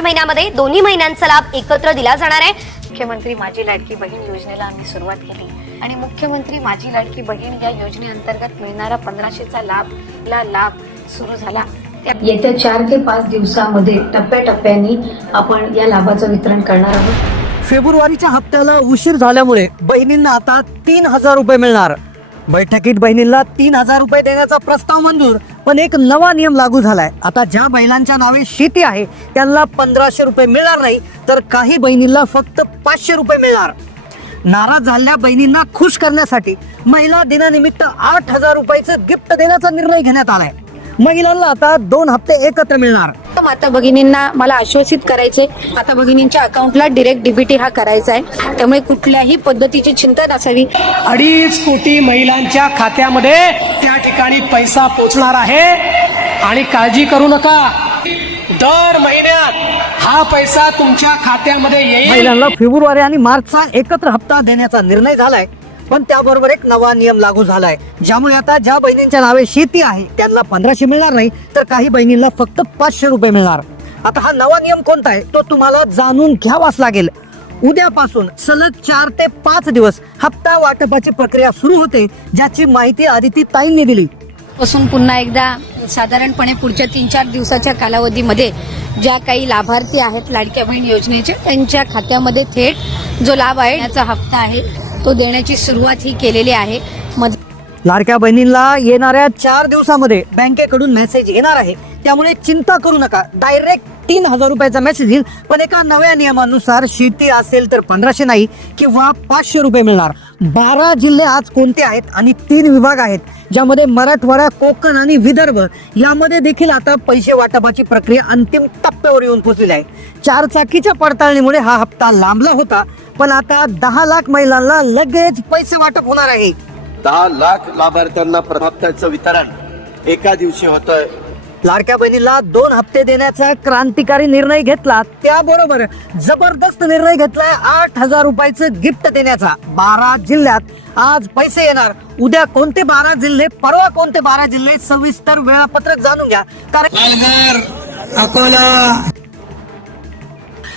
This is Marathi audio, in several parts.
मार्च महिन्यामध्ये दोन्ही महिन्यांचा लाभ एकत्र दिला जाणार आहे. मुख्यमंत्री माझी लाडकी बहीण योजनेला आम्ही सुरुवात केली. आणि मुख्यमंत्री माझी लाडकी बहीण या योजनेअंतर्गत मिळणारा पंधराशेचा लाभ ला लाभ सुरू झाला. त्या येत्या चार ते पाच दिवसामध्ये टप्प्याटप्प्याने आपण या लाभाचं वितरण करणार आहोत. फेब्रुवारीच्या हप्त्याला उशीर झाल्यामुळे बहिणींना आता तीन हजार रुपये मिळणार. बैठकीत बहिणींना तीन हजार रुपये देण्याचा प्रस्ताव मंजूर पण एक नवा नियम लागू झालाय. आता ज्या बैलांच्या नावे शेती आहे त्यांना पंधराशे रुपये मिळणार नाही तर काही बहिणींना फक्त पाचशे रुपये मिळणार. नाराज झालेल्या बहिणींना खुश करण्यासाठी महिला दिनानिमित्त आठ हजार रुपयाचं गिफ्ट देण्याचा निर्णय घेण्यात आलाय. महिलांना आता दोन हप्ते एकत्र मिळणार. माता भगिनींना मला आश्वासित करायचे माता भगिनींच्या अकाउंटला डिरेक्ट डीबीटी हा करायचा आहे. त्यामुळे कुठल्याही पद्धतीची चिंता नसावी. अडीच कोटी महिलांच्या खात्यामध्ये त्या ठिकाणी पैसा पोचणार आहे. आणि काळजी करू नका. दर महिन्यात हा पैसा तुमच्या खात्यामध्ये येईल. महिलांना फेब्रुवारी आणि मार्चचा एकत्र हप्ता देण्याचा निर्णय झालाय. पण त्याबरोबर एक नवा नियम लागू झालाय. ज्यामुळे आता ज्या बहिणींच्या नावे शेती आहे त्यांना पंधराशे मिळणार नाही तर काही बहिणींना फक्त पाचशे रुपये मिळणार. आता हा नवा नियम कोणता आहे तो तुम्हाला जाणून घ्यावाच लागेल. उद्यापासून सलग चार ते पाच दिवस हप्ता वाटपाची प्रक्रिया सुरू होते ज्याची माहिती आदिती ताईंनी दिली. पासून पुन्हा एकदा साधारणपणे पुढच्या तीन चार दिवसाच्या कालावधीमध्ये ज्या काही लाभार्थी आहेत लाडक्या बहीण योजनेचे त्यांच्या खात्यामध्ये थेट जो लाभ आहे याचा हप्ता आहे. तो देण्याची सुरुवात ही केलेली आहे. मध लाडक्या बहिणींना येणाऱ्या चार दिवसामध्ये बँकेकडून मेसेज येणार आहे. त्यामुळे चिंता करू नका. डायरेक्ट तीन हजार रुपयाचा मेसेज येईल. पण एका नव्या नियमानुसार शेती असेल तर पंधराशे नाही किंवा पाचशे रुपये मिळणार. बारा जिल्हे आज कोणते आहेत आणि तीन विभाग आहेत ज्यामध्ये मराठवाडा कोकण आणि विदर्भ यामध्ये देखील आता पैसे वाटपाची प्रक्रिया अंतिम टप्प्यावर येऊन पोहोचलेली आहे. चार चाकीच्या पडताळणीमुळे हा हप्ता लांबला होता पण आता दहा लाख महिलांना लगेच पैसे वाटप होणार आहे. दहा लाख लाभार्थ्यांना प्रथम वितरण एका दिवशी होतंय. लाडक्या बहिणीला दोन हप्ते देण्याचा क्रांतिकारी निर्णय घेतला. त्याबरोबर जबरदस्त निर्णय घेतलाय आठ हजार रुपयाचं गिफ्ट देण्याचा. बारा जिल्ह्यात आज पैसे येणार. उद्या कोणते बारा जिल्हे परवा कोणते बारा जिल्हे सविस्तर वेळापत्रक जाणून घ्या. कारण अकोला.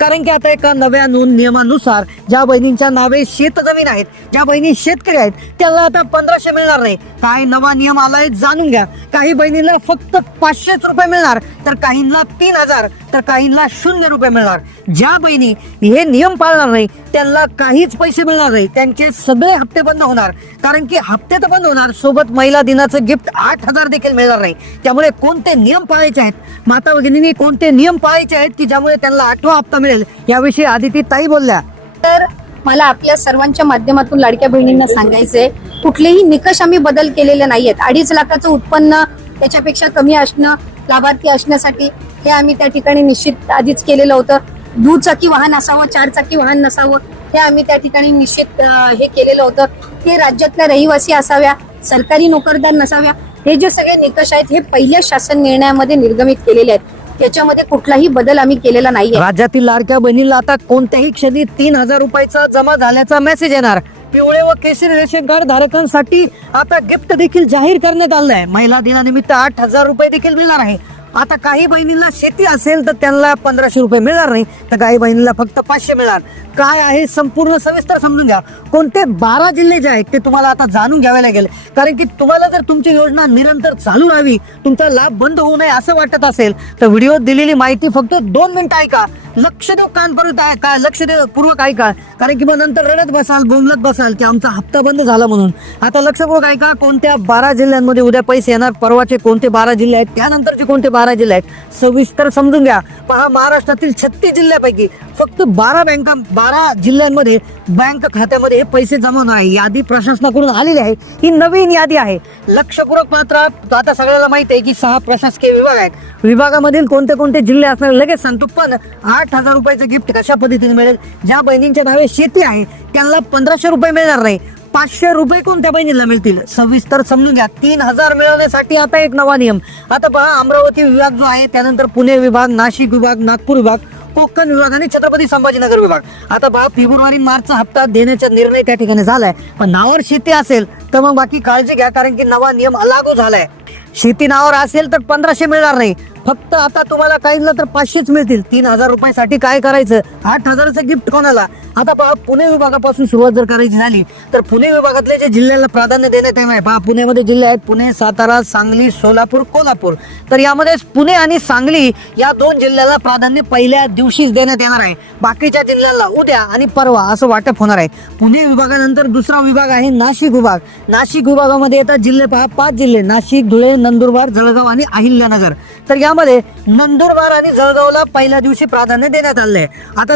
कारण की आता एका नव्या नोंद नियमानुसार ज्या बहिणींच्या नावे शेतजमीन आहेत ज्या बहिणी शेतकरी आहेत त्यांना आता पंधराशे मिळणार नाही. काय नवा नियम आलाय जाणून घ्या. काही बहिणींना फक्त पाचशेच रुपये मिळणार तर काहींना तीन हजार तर काहींना शून्य रुपये मिळणार. ज्या बहिणी हे नियम पाळणार नाही त्यांना काहीच पैसे मिळणार नाही. त्यांचे सगळे हप्ते बंद होणार. कारण की हप्ते तर बंद होणार सोबत महिला दिनाचं गिफ्ट आठ हजार देखील मिळणार नाही. त्यामुळे कोणते नियम पाळायचे आहेत? माता भगिनींनी कोणते नियम पाळायचे आहेत की ज्यामुळे त्यांना आठवा हप्ता मिळेल. याविषयी आदिती ताई बोलल्या. तर मला आपल्या सर्वांच्या माध्यमातून लाडक्या बहिणींना सांगायचंय कुठलेही निकष आम्ही बदल केलेले नाहीयेत. अडीच लाखाचं उत्पन्न त्याच्यापेक्षा कमी असणं लाभार्थी असण्यासाठी हे आम्ही त्या ठिकाणी निश्चित आधीच केलेलं होतं. दुचाकी वाहन असावं चार चाकी वाहन नसावं हे आम्ही त्या ठिकाणी निश्चित हे केलेलं होतं. हे राज्यातल्या रहिवासी असाव्या सरकारी नोकरदार नसाव्या हे जे सगळे निकष आहेत हे पहिल्या शासन निर्णयामध्ये निर्गमित केलेले आहेत. याच्यामध्ये कुठलाही बदल आम्ही केलेला नाहीये. राज्यातील लाडक्या बहिणीला आता कोणत्याही क्षणी तीन हजार रुपयाचा जमा झाल्याचा मेसेज येणार. पिवळे व केसरी रेशन कार्ड धारकांसाठी आता गिफ्ट देखील जाहीर करण्यात आलं आहे महिला दिनानिमित्त आठ हजार रुपये देखील मिळणार आहे. आता काही बहिणींना शेती असेल तर त्यांना पंधराशे रुपये मिळणार नाही तर काही बहिणींना फक्त पाचशे मिळणार. काय आहे संपूर्ण सविस्तर समजून घ्या. कोणते बारा जिल्हे जे आहेत ते तुम्हाला आता जाणून घ्यावे लागेल. कारण की तुम्हाला जर तुमची योजना निरंतर चालू राहावी तुमचा लाभ बंद होऊ नये असं वाटत असेल तर व्हिडिओ दिलेली माहिती फक्त दोन मिनिटं ऐका. लक्ष देऊ कानपर्यंत आहे काय लक्ष देऊ पूर्वक ऐका कारण की मग नंतर रडत बसाल बोंबलत बसाल की आमचा हप्ता बंद झाला म्हणून. आता लक्षपूर्वक ऐका कोणत्या बारा जिल्ह्यांमध्ये उद्या पैसे येणार? परवाचे कोणते बारा जिल्हे आहेत? त्यानंतरचे कोणते बारा जिल्हे आहेत? सविस्तर समजून घ्या. पहा महाराष्ट्रातील छत्तीस जिल्ह्यापैकी फक्त बारा बँका बारा जिल्ह्यांमध्ये बँक खात्यामध्ये हे पैसे जमा होणार आहे. यादी प्रशासनाकडून आलेली आहे. ही नवीन यादी आहे. लक्षपूर्वक मात्र आता सगळ्याला माहीत आहे की सहा प्रशासकीय विभाग आहेत. विभागामधील कोणते कोणते जिल्हे असणार लगेच सांगतो. पण आठ आठ हजार रुपयाचं गिफ्ट कशा पद्धतीने मिळेल? ज्या बहिणींच्या नावे शेती आहे त्यांना पंधराशे रुपये मिळणार नाही. पाचशे रुपये कोणत्या बहिणीला मिळतील? सविस्तर समजून घ्या. तीन हजार मिळवण्यासाठी आता एक नवा नियम. आता पहा अमरावती विभाग जो आहे त्यानंतर पुणे विभाग नाशिक विभाग नागपूर विभाग कोकण विभाग आणि छत्रपती संभाजीनगर विभाग. आता पहा फेब्रुवारी मार्चचा हप्ता देण्याचा निर्णय त्या ठिकाणी झालाय. पण नावावर शेती असेल तर मग बाकी काळजी घ्या कारण की नवा नियम लागू झालाय. शेती नावावर असेल तर पंधराशे मिळणार नाही. फक्त आता तुम्हाला काहींना तर पाचशेच मिळतील. तीन हजार रुपयासाठी काय करायचं? आठ हजाराचं गिफ्ट कोणाला? आता पहा पुणे विभागापासून सुरुवात जर करायची झाली तर पुणे विभागातले जे जिल्ह्याला प्राधान्य देण्यात येणार आहे पहा पुण्यामध्ये जिल्हे आहेत पुणे सातारा सांगली सोलापूर कोल्हापूर. तर यामध्ये पुणे आणि सांगली या दोन जिल्ह्याला प्राधान्य पहिल्या दिवशीच देण्यात येणार आहे. बाकीच्या जिल्ह्याला उद्या आणि परवा असं वाटप होणार आहे. पुणे विभागानंतर दुसरा विभाग आहे नाशिक विभाग. नाशिक विभागामध्ये येतात जिल्हे पहा पाच जिल्हे. नाशिक धुळे नंदुरबार जळगाव आणि अहिल्यानगर. तर या यामध्ये नंदुरबार आणि जळगावला पहिल्या दिवशी प्राधान्य देण्यात आले आहे आता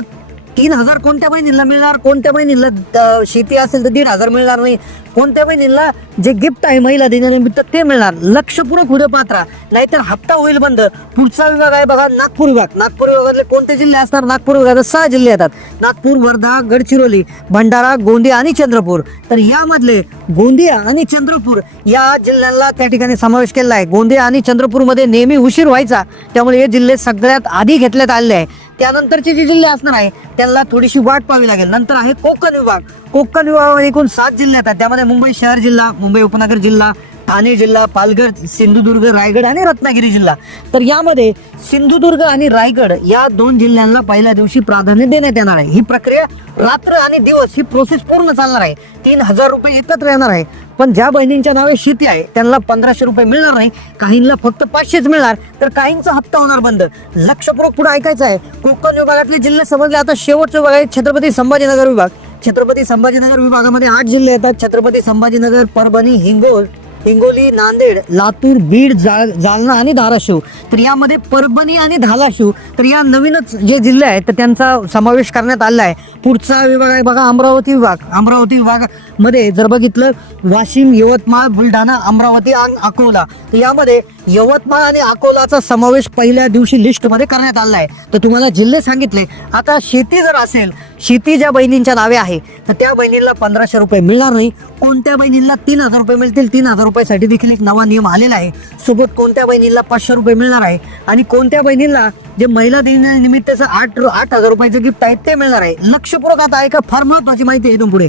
तीन हजार कोणत्या बहिणीला मिळणार? कोणत्या बहिणीला शेती असेल तर तीन हजार मिळणार नाही. कोणत्या बहिणीला जे गिफ्ट आहे महिला दिनानिमित्त ते मिळणार. लक्षपूर्वक पुढे पात्रा नाहीतर हप्ता होईल बंद. पुढचा विभाग आहे बघा नागपूर विभाग. नागपूर विभागातले कोणते जिल्हे असणार नागपूर विभागात सहा जिल्हे येतात. नागपूर वर्धा गडचिरोली भंडारा गोंदिया आणि चंद्रपूर. तर यामधले गोंदिया आणि चंद्रपूर या जिल्ह्यांना त्या ठिकाणी समावेश केलेला आहे. गोंदिया आणि चंद्रपूरमध्ये नेहमी उशीर व्हायचा. त्यामुळे हे जिल्हे सगळ्यात आधी घेतल्यात आलेले आहे. त्यानंतरचे जे जिल्हे असणार आहे त्यांना थोडीशी वाट पाहावी लागेल. नंतर आहे कोकण विभाग. कोकण विभागामध्ये एकूण सात जिल्हे येतात त्यामध्ये मुंबई शहर जिल्हा मुंबई उपनगर जिल्हा ठाणे जिल्हा पालघर सिंधुदुर्ग रायगड आणि रत्नागिरी जिल्हा. तर यामध्ये सिंधुदुर्ग आणि रायगड या दोन जिल्ह्यांना पहिल्या दिवशी प्राधान्य देण्यात येणार आहे. ही प्रक्रिया रात्र आणि दिवस ही प्रोसेस पूर्ण चालणार आहे. तीन हजार रुपये एकत्र येणार आहे. पण ज्या बहिणींच्या नावे शेती आहे त्यांना पंधराशे रुपये मिळणार नाही काहींना फक्त पाचशेच मिळणार तर काहींचा हप्ता होणार बंद. लक्षपूर्वक पुढे ऐकायचं आहे कोकण विभागातले जिल्हे समजले आता शेवटचं विभाग आहे छत्रपती संभाजीनगर विभाग. छत्रपती संभाजीनगर विभागामध्ये आठ जिल्हे येतात छत्रपती संभाजीनगर परभणी हिंगोल हिंगोली नांदेड लातूर बीड जाल जालना आणि धाराशिव. तर यामध्ये परभणी आणि धाराशिव तर या नवीनच जे जिल्हे आहेत तर त्यांचा समावेश करण्यात आला आहे. पुढचा विभाग आहे बघा अमरावती विभाग. अमरावती विभागामध्ये जर बघितलं वाशिम यवतमाळ बुलढाणा अमरावती आणि अकोला. तर यामध्ये यवतमाळ आणि अकोलाचा समावेश पहिल्या दिवशी लिस्टमध्ये करण्यात आला आहे. तर तुम्हाला जिल्हे सांगितले. आता शेती जर असेल शेती ज्या बहिणींच्या नावे आहे तर त्या बहिणीला पंधराशे रुपये मिळणार नाही. कोणत्या बहिणीला तीन हजार रुपये मिळतील तीन हजार रुपयासाठी देखील एक नवा नियम आलेला आहे. सोबत कोणत्या बहिणीला पाचशे रुपये मिळणार आहे आणि कोणत्या बहिणीला जे महिला दिनानिमित्ताचं आठ आठ हजार रुपयाचं गिफ्ट आहे ते मिळणार आहे. लक्षपूर्वक आता ऐका फार महत्वाची माहिती आहे इथून पुढे.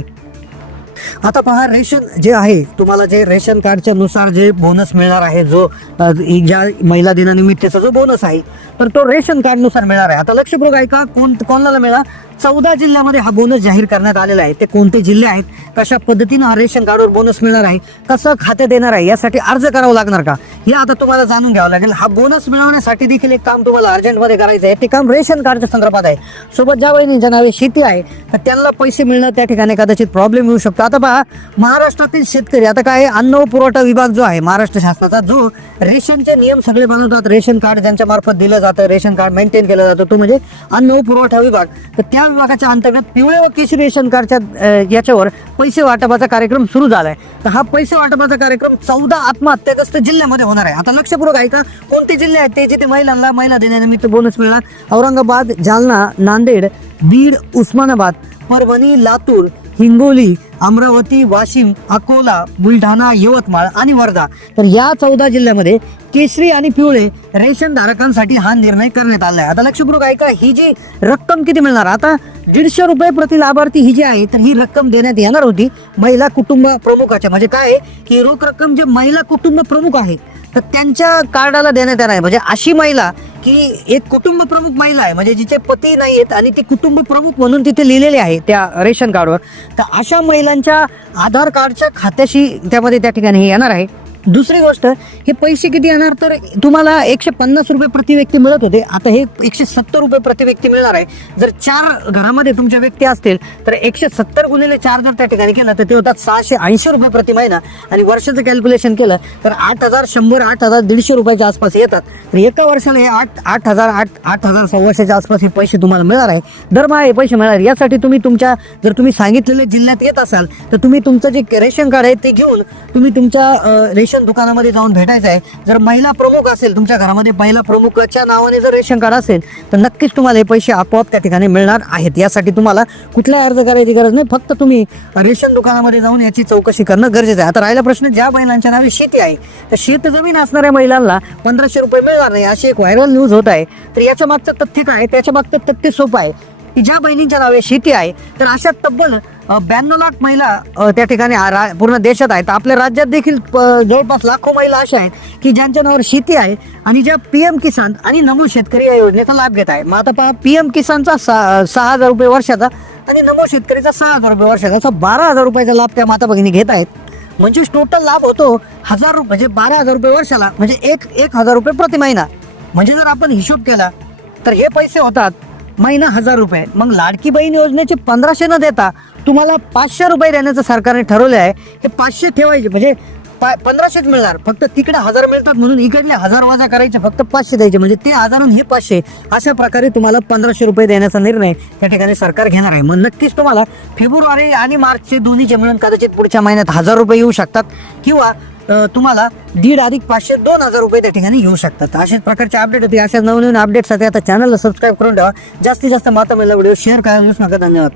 आता पहा रेशन जे आहे तुम्हाला जे रेशन कार्डच्या नुसार जे बोनस मिळणार आहे जो ज्या महिला दिनानिमित्तचा जो बोनस आहे तर तो रेशन कार्डनुसार मिळणार आहे. आता लक्षपूर्वक ऐका कोण कोणाला मिळणार? चौदा जिल्ह्यामध्ये हा बोनस जाहीर करण्यात आलेला आहे. ते कोणते जिल्हे आहेत? कशा पद्धतीनं हा रेशन कार्डवर बोनस मिळणार आहे? कसं खाते देणार आहे? यासाठी अर्ज करावा लागणार का? हे आता तुम्हाला जाणून घ्यावं लागेल. हा बोनस मिळवण्यासाठी देखील एक काम तुम्हाला अर्जंटमध्ये करायचं आहे. ते काम रेशन कार्डच्या संदर्भात आहे. सोबत ज्या बहिणींच्या नावे शेती आहे तर त्यांना पैसे मिळणं त्या ठिकाणी कदाचित प्रॉब्लेम येऊ शकतो. आता पहा महाराष्ट्रातील शेतकरी आता काय अन्न पुरवठा विभाग जो आहे महाराष्ट्र शासनाचा जो रेशनचे नियम सगळे बनवतात. रेशन कार्ड ज्यांच्या मार्फत दिलं जातं रेशन कार्ड मेंटेन केलं जातं तो म्हणजे अन्न पुरवठा विभाग. तर त्या विभागाच्या अंतर्गत पिवळे व केशरी रेशन कार्डच्या याच्यावर पैसे वाटपाचा कार्यक्रम सुरू झालाय. तर हा पैसे वाटपाचा कार्यक्रम चौदा आत्महत्याग्रस्त जिल्ह्यामध्ये होणार आहे. आता लक्षपूर्वक आहे का कोणते जिल्हे आहेत ते? जिथे महिलांना महिला देण्यानिमित्त बोनस मिळणार? औरंगाबाद जालना नांदेड बीड उस्मानाबाद परभणी लातूर हिंगोली अमरावती वाशिम अकोला बुलढाणा यवतमाळ आणि वर्धा. तर या चौदा जिल्ह्यामध्ये केशरी आणि पिवळे रेशन धारकांसाठी हा निर्णय करण्यात आला आहे आता लक्षपूर्वक ऐका ही जी रक्कम किती मिळणार? आता दीडशे रुपये प्रति लाभार्थी ही जी आहे तर ही रक्कम देण्यात येणार होती महिला कुटुंब प्रमुखाच्या. म्हणजे काय आहे? की रोख रक्कम जे महिला कुटुंब प्रमुख आहेत तर त्यांच्या कार्डाला देण्यात येणार आहे. म्हणजे अशी महिला की एक कुटुंब प्रमुख महिला आहे म्हणजे जिचे पती नाही आहेत आणि ती कुटुंब प्रमुख म्हणून तिथे लिहिलेले आहे त्या रेशन कार्डवर. तर अशा महिलांच्या आधार कार्डच्या खात्याशी त्यामध्ये त्या ठिकाणी हे येणार आहे. दुसरी गोष्ट हे पैसे किती येणार? तर तुम्हाला एकशे पन्नास रुपये प्रति व्यक्ती मिळत होते. आता हे एकशे सत्तर रुपये प्रति व्यक्ती मिळणार आहे. जर चार घरामध्ये तुमच्या व्यक्ती असतील तर एकशे सत्तर गुणिले चार जर त्या ठिकाणी केलं तर ते होतात सहाशे ऐंशी रुपये प्रति महिना. आणि वर्षाचं कॅल्क्युलेशन केलं तर आठ हजार शंभर आठ हजार दीडशे रुपयाच्या आसपास येतात. तर एका वर्षाला हे आठ आठ हजार आठ आठ हजार सव्वाशेच्या आसपास हे पैसे तुम्हाला मिळणार आहे. दरमहा हे पैसे मिळणार यासाठी तुम्ही तुमच्या जर तुम्ही सांगितलेल्या जिल्ह्यात येत असाल तर तुम्ही तुमचं जे रेशन कार्ड आहे ते घेऊन तुम्ही तुमच्या रेशन रेशन दुकानामध्ये जाऊन भेटायचं आहे. जर महिला प्रमुख असेल तुमच्या घरामध्ये महिला प्रमुखाच्या नावाने जर रेशन कार्ड असेल तर नक्कीच तुम्हाला हे पैसे आपोआप त्या ठिकाणी मिळणार आहेत. यासाठी तुम्हाला कुठला अर्ज करायची गरज नाही. फक्त तुम्ही रेशन दुकानामध्ये जाऊन याची चौकशी करणं गरजेचं आहे. आता राहिला प्रश्न ज्या महिलांच्या नावे शेती आहे तर शेत जमीन असणाऱ्या महिलांना पंधराशे रुपये मिळणार नाही. अशी एक व्हायरल न्यूज होत आहे. तर याच्या मागचं तथ्य काय त्याच्या मागचं तथ्य सोपं आहे. की ज्या बहिणींच्या नावे शेती आहे तर अशा तब्बल ब्याण्णव लाख महिला त्या ठिकाणी रा- पूर्ण देशात आहेत. आपल्या राज्यात देखील प- जवळपास लाखो महिला अशा आहेत की ज्यांच्या नावावर शेती आहे आणि ज्या पी एम किसान आणि नमो शेतकरी या योजनेचा लाभ घेत आहे. मग आता पहा पी एम किसानचा सहा सहा हजार रुपये वर्षाचा आणि नमो शेतकरीचा सहा हजार रुपये वर्षाचा असा बारा हजार रुपयाचा लाभ त्या माता भगिनी घेत आहेत. म्हणजे टोटल लाभ होतो हजार रुपये म्हणजे बारा हजार रुपये वर्षाला म्हणजे एक एक हजार रुपये प्रति महिना म्हणजे जर आपण हिशोब केला तर हे पैसे होतात महिना हजार रुपये. मग लाडकी बहीण योजनेचे पंधराशे न देता तुम्हाला पाचशे रुपये देण्याचं सरकारने ठरवले आहे. हे पाचशे ठेवायचे. म्हणजे पा पंधराशेच मिळणार. फक्त तिकडे हजार मिळतात म्हणून इकडले हजार वजा करायचे. फक्त पाचशे द्यायचे. म्हणजे ते हजार आणि हे पाचशे. अशा प्रकारे तुम्हाला पंधराशे रुपये देण्याचा निर्णय त्या ठिकाणी सरकार घेणार आहे. मग नक्कीच तुम्हाला फेब्रुवारी आणि मार्चचे दोन्हीचे मिळून कदाचित पुढच्या महिन्यात हजार रुपये येऊ शकतात. किंवा तुम्हाला दीड अधिक पाचशे दोन हजार रुपये त्या ठिकाणी येऊ शकतात. अशाच प्रकारचे अपडेट होते. अशा नवनवीन अपडेटसाठी आता चॅनलला सबस्क्राईब करून ठेवा. जास्तीत जास्त माता महिला व्हिडिओ शेअर करायला नका. धन्यवाद.